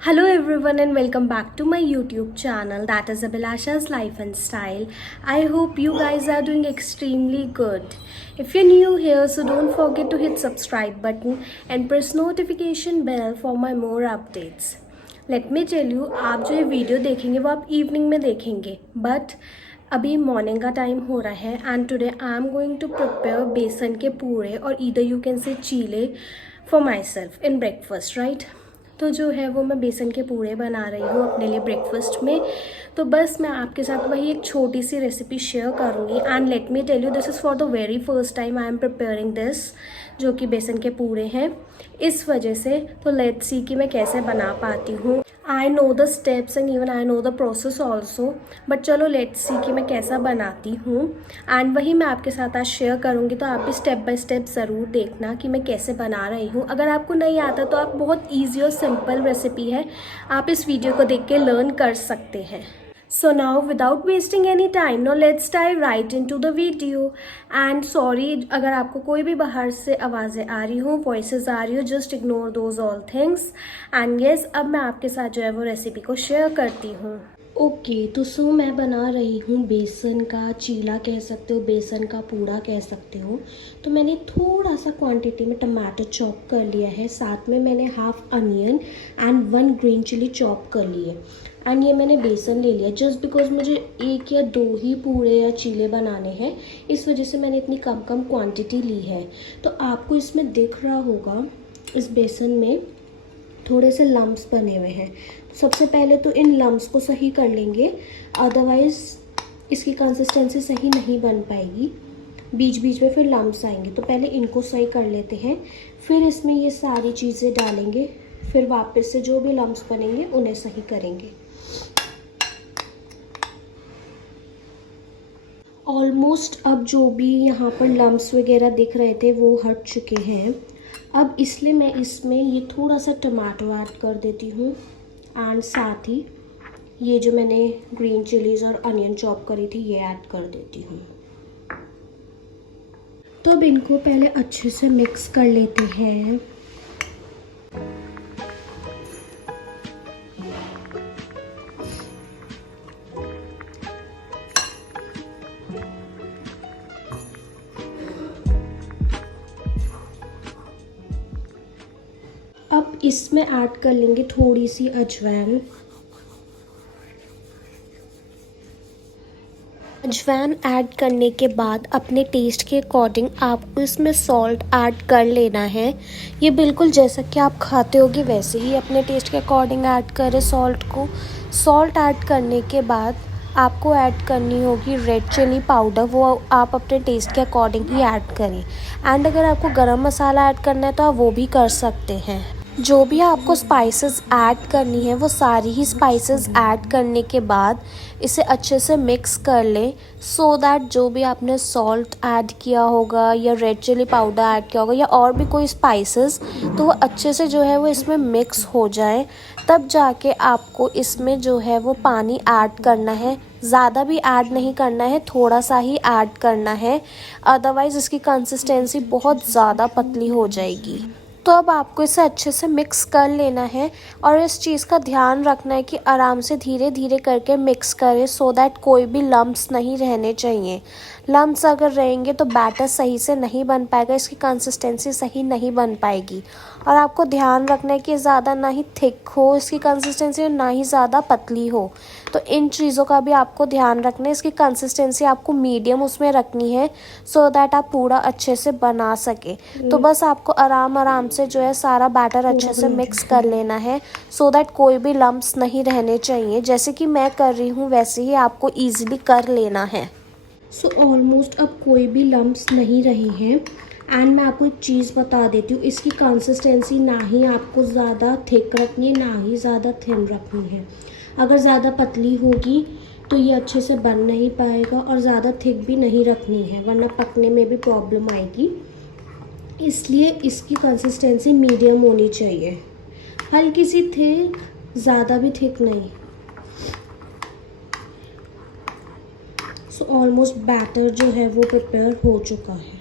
Hello everyone and welcome back to my YouTube channel, that is Abhilasha's Life and Style. I hope you guys are doing extremely good. If you're new here, so don't forget to hit subscribe button and press notification bell for my more updates. Let me tell you, आप जो ये video देखेंगे वो आप evening में देखेंगे, but अभी morning का टाइम हो रहा है and today I am going to prepare besan के पूरे और ईदर यू कैन से चीले for myself in breakfast, right. तो जो है वो मैं बेसन के पूरे बना रही हूँ अपने लिए ब्रेकफास्ट में। तो बस मैं आपके साथ वही एक छोटी सी रेसिपी शेयर करूँगी and let me tell you this is for the very first time I am preparing this, जो कि बेसन के पूरे हैं। इस वजह से तो लेट्स सी कि मैं कैसे बना पाती हूँ। I know the steps and even I know the process also, but चलो लेट्स सी कि मैं कैसा बनाती हूँ एंड वही मैं आपके साथ आज शेयर करूँगी। तो आप भी स्टेप बाय स्टेप ज़रूर देखना कि मैं कैसे बना रही हूँ। अगर आपको नहीं आता तो आप बहुत ईजी और सिंपल रेसिपी है, आप इस वीडियो को देख के लर्न कर सकते हैं। So now without wasting any time, now let's dive right into the video. And sorry अगर आपको कोई भी बाहर से आवाज़ें आ रही हो, वॉइसेस आ रही हो, just ignore those all things. And yes, अब मैं आपके साथ जो है वो रेसिपी को शेयर करती हूँ। ओके तो मैं बना रही हूँ बेसन का चीला कह सकते हो, बेसन का पूड़ा कह सकते हो। तो मैंने थोड़ा सा क्वांटिटी में टमाटर चॉप कर लिया है, साथ में मैंने half onion and 1 green chilli chop कर लिए एंड ये मैंने बेसन ले लिया जस्ट बिकॉज मुझे 1 या 2 ही पूड़े या चीले बनाने हैं, इस वजह से मैंने इतनी कम क्वांटिटी ली है। तो आपको इसमें दिख रहा होगा इस बेसन में थोड़े से लम्ब्स बने हुए हैं। सबसे पहले तो इन लम्ब्स को सही कर लेंगे, अदरवाइज़ इसकी कंसिस्टेंसी सही नहीं बन पाएगी, बीच बीच में फिर लम्ब्स आएंगे। तो पहले इनको सही कर लेते हैं, फिर इसमें ये सारी चीज़ें डालेंगे, फिर वापस से जो भी लम्ब्स बनेंगे उन्हें सही करेंगे। ऑलमोस्ट अब जो भी यहाँ पर लम्ब्स वगैरह दिख रहे थे वो हट चुके हैं। अब इसलिए मैं इसमें ये थोड़ा सा टमाटो ऐड कर देती हूँ एंड साथ ही ये जो मैंने ग्रीन चिलीज़ और अनियन चॉप करी थी ये ऐड कर देती हूँ। तो अब इनको पहले अच्छे से मिक्स कर लेते हैं। अब इसमें ऐड कर लेंगे थोड़ी सी अजवाइन। अजवाइन ऐड करने के बाद अपने टेस्ट के अकॉर्डिंग आपको इसमें सॉल्ट ऐड कर लेना है। ये बिल्कुल जैसा कि आप खाते होगे वैसे ही अपने टेस्ट के अकॉर्डिंग ऐड करें सॉल्ट को। सॉल्ट ऐड करने के बाद आपको ऐड करनी होगी रेड चिली पाउडर, वो आप अपने टेस्ट के अकॉर्डिंग ही ऐड करें। एंड अगर आपको गरम मसाला ऐड करना है तो आप वो भी कर सकते हैं। जो भी आपको स्पाइसेस ऐड करनी है वो सारी ही स्पाइसेस ऐड करने के बाद इसे अच्छे से मिक्स कर लें, सो दैट जो भी आपने सॉल्ट ऐड किया होगा या रेड चिली पाउडर ऐड किया होगा या और भी कोई स्पाइसेस, तो वो अच्छे से जो है वो इसमें मिक्स हो जाए। तब जाके आपको इसमें जो है वो पानी ऐड करना है, ज़्यादा भी ऐड नहीं करना है, थोड़ा सा ही ऐड करना है, अदरवाइज़ इसकी कंसिस्टेंसी बहुत ज़्यादा पतली हो जाएगी। तो अब आपको इसे अच्छे से मिक्स कर लेना है और इस चीज़ का ध्यान रखना है कि आराम से धीरे धीरे करके मिक्स करें, सो दैट कोई भी लम्ब्स नहीं रहने चाहिए। लम्ब्स अगर रहेंगे तो बैटर सही से नहीं बन पाएगा, इसकी कंसिस्टेंसी सही नहीं बन पाएगी। और आपको ध्यान रखना है कि ज़्यादा ना ही थिक हो इसकी कंसिस्टेंसी और ना ही ज़्यादा पतली हो। तो इन चीज़ों का भी आपको ध्यान रखना है। इसकी कंसिस्टेंसी आपको मीडियम उसमें रखनी है, सो दैट आप पूरा अच्छे से बना सके। तो बस आपको आराम से जो है सारा बैटर अच्छे से मिक्स कर लेना है, सो दैट कोई भी लम्ब्स नहीं रहने चाहिए। जैसे कि मैं कर रही हूँ वैसे ही आपको ईजिली कर लेना है। सो ऑलमोस्ट अब कोई भी लम्ब्स नहीं रहे हैं। एंड मैं आपको एक चीज़ बता देती हूँ, इसकी कंसिस्टेंसी ना ही आपको ज़्यादा थिक रखनी है ना ही ज़्यादा थिन रखनी है। अगर ज़्यादा पतली होगी तो ये अच्छे से बन नहीं पाएगा और ज़्यादा थिक भी नहीं रखनी है, वरना पकने में भी प्रॉब्लम आएगी। इसलिए इसकी कंसिस्टेंसी मीडियम होनी चाहिए, हल्की सी थिक, ज़्यादा भी थिक नहीं। सो ऑलमोस्ट बैटर जो है वो प्रिपेयर हो चुका है।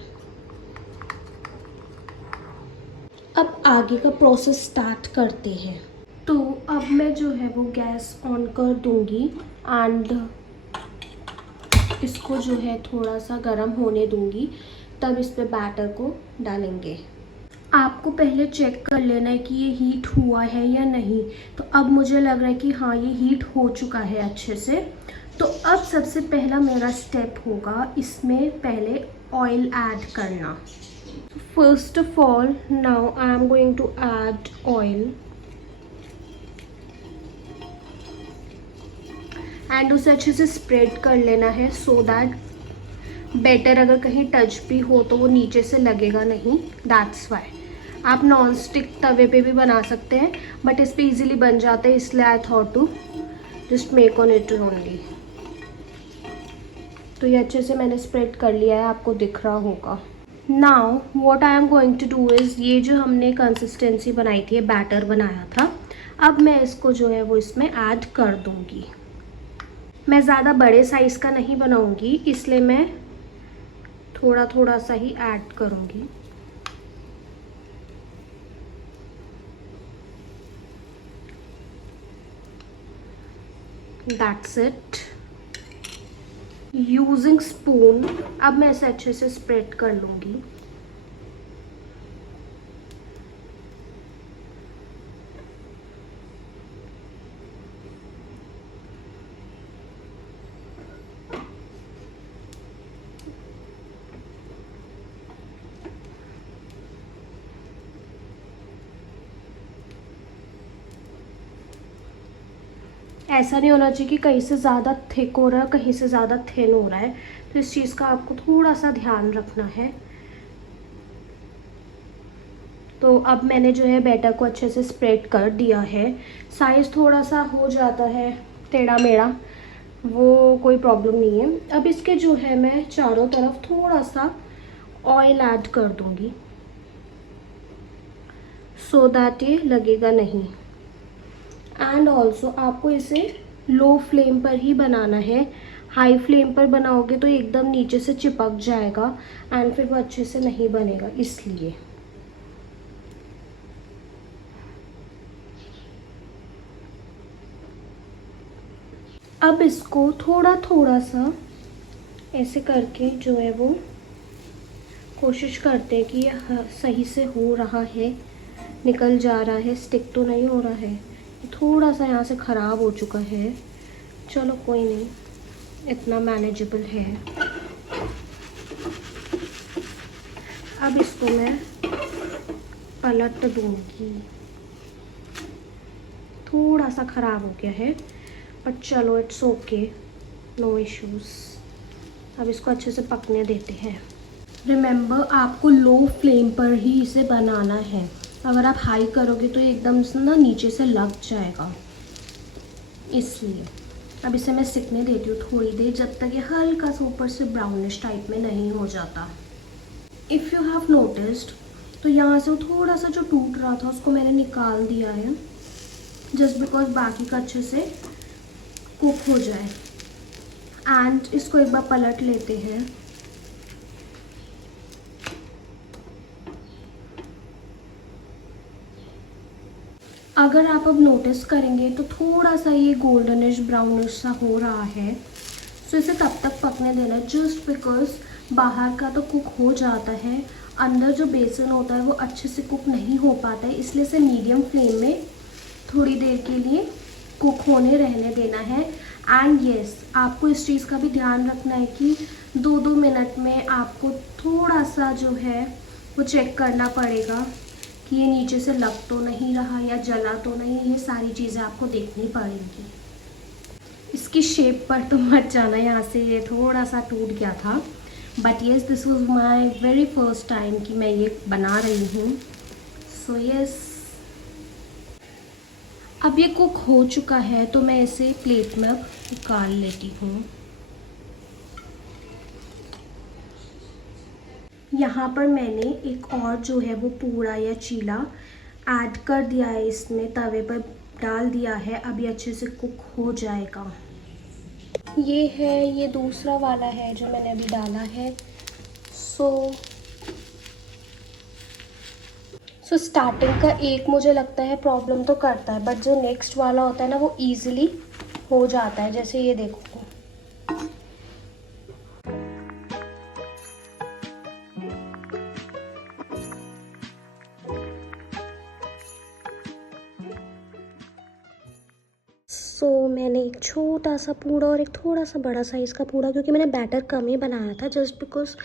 अब आगे का प्रोसेस स्टार्ट करते हैं। तो अब मैं जो है वो गैस ऑन कर दूंगी एंड इसको जो है थोड़ा सा गर्म होने दूंगी, तब इस पे बैटर को डालेंगे। आपको पहले चेक कर लेना है कि ये हीट हुआ है या नहीं। तो अब मुझे लग रहा है कि हाँ ये हीट हो चुका है अच्छे से। तो अब सबसे पहला मेरा स्टेप होगा इसमें पहले ऑयल ऐड करना। First of all now I am going to add oil and उसे अच्छे से स्प्रेड कर लेना है सो दैट बैटर अगर कहीं टच भी हो तो वो नीचे से लगेगा नहीं। दैट्स वाई आप नॉन स्टिक तवे पे भी बना सकते हैं, बट इस पे इजीली बन जाते हैं, इसलिए I thought to just make on it only. तो ये अच्छे से मैंने स्प्रेड कर लिया है, आपको दिख रहा होगा। Now what I am going to do is, ये जो हमने कंसिस्टेंसी बनाई थी, बैटर बनाया था, अब मैं इसको जो है वो इसमें ऐड कर दूँगी। मैं ज़्यादा बड़े साइज़ का नहीं बनाऊँगी, इसलिए मैं थोड़ा थोड़ा सा ही ऐड करूँगी। That's it. यूजिंग स्पून अब मैं इसे अच्छे से स्प्रेड कर लूँगी। ऐसा नहीं होना चाहिए कि कहीं से ज़्यादा थिक हो रहा है, कहीं से ज़्यादा थिन हो रहा है, तो इस चीज़ का आपको थोड़ा सा ध्यान रखना है। तो अब मैंने जो है बैटर को अच्छे से स्प्रेड कर दिया है। साइज़ थोड़ा सा हो जाता है टेढ़ा मेढ़ा, वो कोई प्रॉब्लम नहीं है। अब इसके जो है मैं चारों तरफ थोड़ा सा ऑयल ऐड कर दूँगी सो दैट ये लगेगा नहीं। एंड ऑल्सो आपको इसे लो फ्लेम पर ही बनाना है। हाई फ्लेम पर बनाओगे तो एकदम नीचे से चिपक जाएगा एंड फिर वो अच्छे से नहीं बनेगा, इसलिए। अब इसको थोड़ा थोड़ा सा ऐसे करके जो है वो कोशिश करते हैं कि ये सही से हो रहा है, निकल जा रहा है, स्टिक तो नहीं हो रहा है। थोड़ा सा यहाँ से ख़राब हो चुका है, चलो कोई नहीं, इतना मैनेजेबल है। अब इसको मैं पलट दूँगी। थोड़ा सा ख़राब हो गया है बट चलो इट्स ओके, नो इश्यूज़। अब इसको अच्छे से पकने देते हैं। रिमेंबर आपको लो फ्लेम पर ही इसे बनाना है। अगर आप हाई करोगे तो एकदम से ना नीचे से लग जाएगा, इसलिए। अब इसे मैं सिकने देती हूँ थोड़ी देर, जब तक ये हल्का सा ऊपर से ब्राउनिश टाइप में नहीं हो जाता। इफ़ यू हैव नोटिस्ड तो यहाँ से वो थोड़ा सा जो टूट रहा था उसको मैंने निकाल दिया है, जस्ट बिकॉज बाकी का अच्छे से कुक हो जाए। एंड इसको एक बार पलट लेते हैं। अगर आप अब नोटिस करेंगे तो थोड़ा सा ये गोल्डनिश ब्राउनिश सा हो रहा है, सो इसे तब तक पकने देना है, जस्ट बिकॉज बाहर का तो कुक हो जाता है, अंदर जो बेसन होता है वो अच्छे से कुक नहीं हो पाता है, इसलिए इसे मीडियम फ्लेम में थोड़ी देर के लिए कुक होने रहने देना है। एंड येस, आपको इस चीज़ का भी ध्यान रखना है कि 2-2 मिनट में आपको थोड़ा सा जो है वो चेक करना पड़ेगा कि ये नीचे से लग तो नहीं रहा या जला तो नहीं, ये सारी चीज़ें आपको देखनी पड़ेंगी। इसकी शेप पर तो मत जाना, यहाँ से ये थोड़ा सा टूट गया था, but yes this was my very first time कि मैं ये बना रही हूँ। सो येस, अब ये कुक हो चुका है तो मैं इसे प्लेट में निकाल लेती हूँ। यहाँ पर मैंने एक और जो है वो पूड़ा या चीला ऐड कर दिया है, इसमें तवे पर डाल दिया है। अब ये अच्छे से कुक हो जाएगा। ये है, ये दूसरा वाला है जो मैंने अभी डाला है। सो सो स्टार्टिंग का एक मुझे लगता है प्रॉब्लम तो करता है, बट जो नेक्स्ट वाला होता है ना वो ईजिली हो जाता है। जैसे ये देखो, मैंने एक छोटा सा पूड़ा और एक थोड़ा सा बड़ा साइज़ का पूड़ा, क्योंकि मैंने बैटर कम ही बनाया था, जस्ट बिकॉज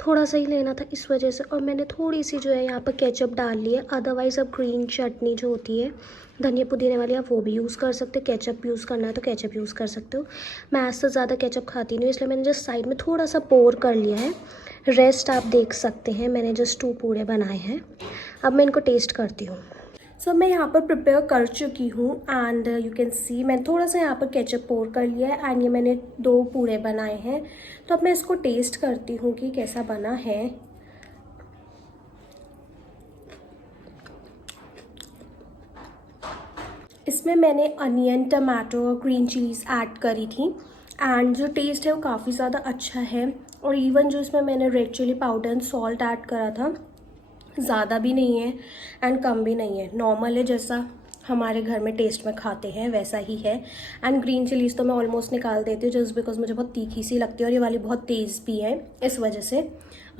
थोड़ा सा ही लेना था इस वजह से। और मैंने थोड़ी सी जो है यहाँ पर केचप डाल ली है। अदरवाइज़ अब ग्रीन चटनी जो होती है धनिया पुदीने वाली, आप वो भी यूज़ कर सकते हो। केचप यूज़ करना है तो केचप यूज़ कर सकते हो। मैं आज से ज़्यादा केचप खाती नहीं हूँ, इसलिए मैंने जस्ट साइड में थोड़ा सा पोर कर लिया है। रेस्ट आप देख सकते हैं, मैंने जस्ट 2 पूड़े बनाए हैं। अब मैं इनको टेस्ट करती हूँ। सो मैं यहाँ पर प्रिपेयर कर चुकी हूँ एंड यू कैन सी मैंने थोड़ा सा यहाँ पर केचप पोर कर लिया है एंड ये मैंने 2 पूरे बनाए हैं। तो अब मैं इसको टेस्ट करती हूँ कि कैसा बना है। इसमें मैंने अनियन, टमाटो और ग्रीन चिलीज़ ऐड करी थी एंड जो टेस्ट है वो काफ़ी ज़्यादा अच्छा है। और इवन जो इसमें मैंने red chilli powder and salt add करा था, ज़्यादा भी नहीं है एंड कम भी नहीं है, नॉर्मल है, जैसा हमारे घर में टेस्ट में खाते हैं वैसा ही है। एंड ग्रीन चिलीज़ तो मैं ऑलमोस्ट निकाल देती हूँ जस्ट बिकॉज मुझे बहुत तीखी सी लगती है और ये वाली बहुत तेज़ भी है इस वजह से।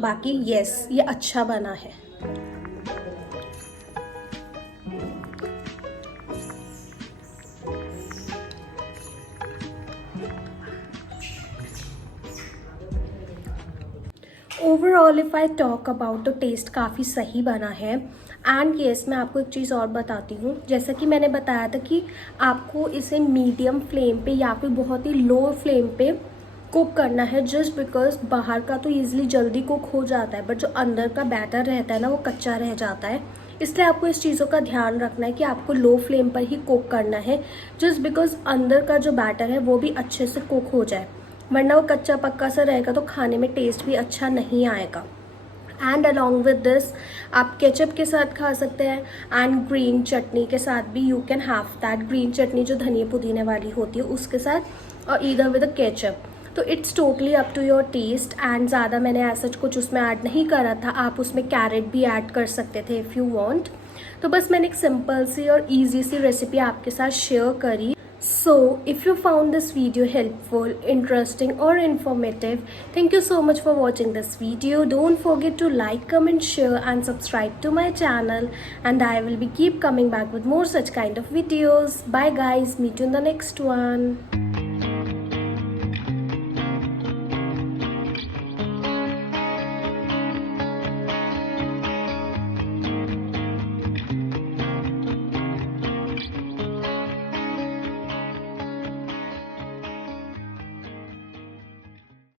बाकी येस, ये अच्छा बना है। Overall if I talk about the taste, काफ़ी सही बना है। एंड येस, मैं आपको एक चीज़ और बताती हूँ। जैसा कि मैंने बताया था कि आपको इसे मीडियम फ्लेम पे या फिर बहुत ही लो फ्लेम पे कुक करना है, जस्ट बिकॉज बाहर का तो ईजिली जल्दी कुक हो जाता है, बट जो अंदर का बैटर रहता है ना वो कच्चा रह जाता है। इसलिए आपको इस चीज़ों का ध्यान रखना है कि आपको लो फ्लेम पर ही कुक करना है, जस्ट बिकॉज अंदर का जो बैटर है वो भी अच्छे से कुक हो जाए, वरना वो कच्चा पक्का सा रहेगा तो खाने में टेस्ट भी अच्छा नहीं आएगा। एंड अलॉन्ग विद दिस आप केचप के साथ खा सकते हैं एंड ग्रीन चटनी के साथ भी you can have that. Green चटनी जो धनिया पुदीने वाली होती है उसके साथ, और ईदर विद केचप। तो it's totally up to your taste. And ज़्यादा मैंने ऐसा कुछ उसमें ऐड नहीं करा था, आप उसमें कैरेट भी ऐड कर सकते थे इफ़ यू वांट। तो बस मैंने एक सिंपल सी और ईजी सी रेसिपी आपके साथ शेयर करी। So, if you found this video helpful, interesting or informative, thank you so much for watching this video. Don't forget to like, comment, share and subscribe to my channel, and I will be keep coming back with more such kind of videos. Bye guys, meet you in the next one.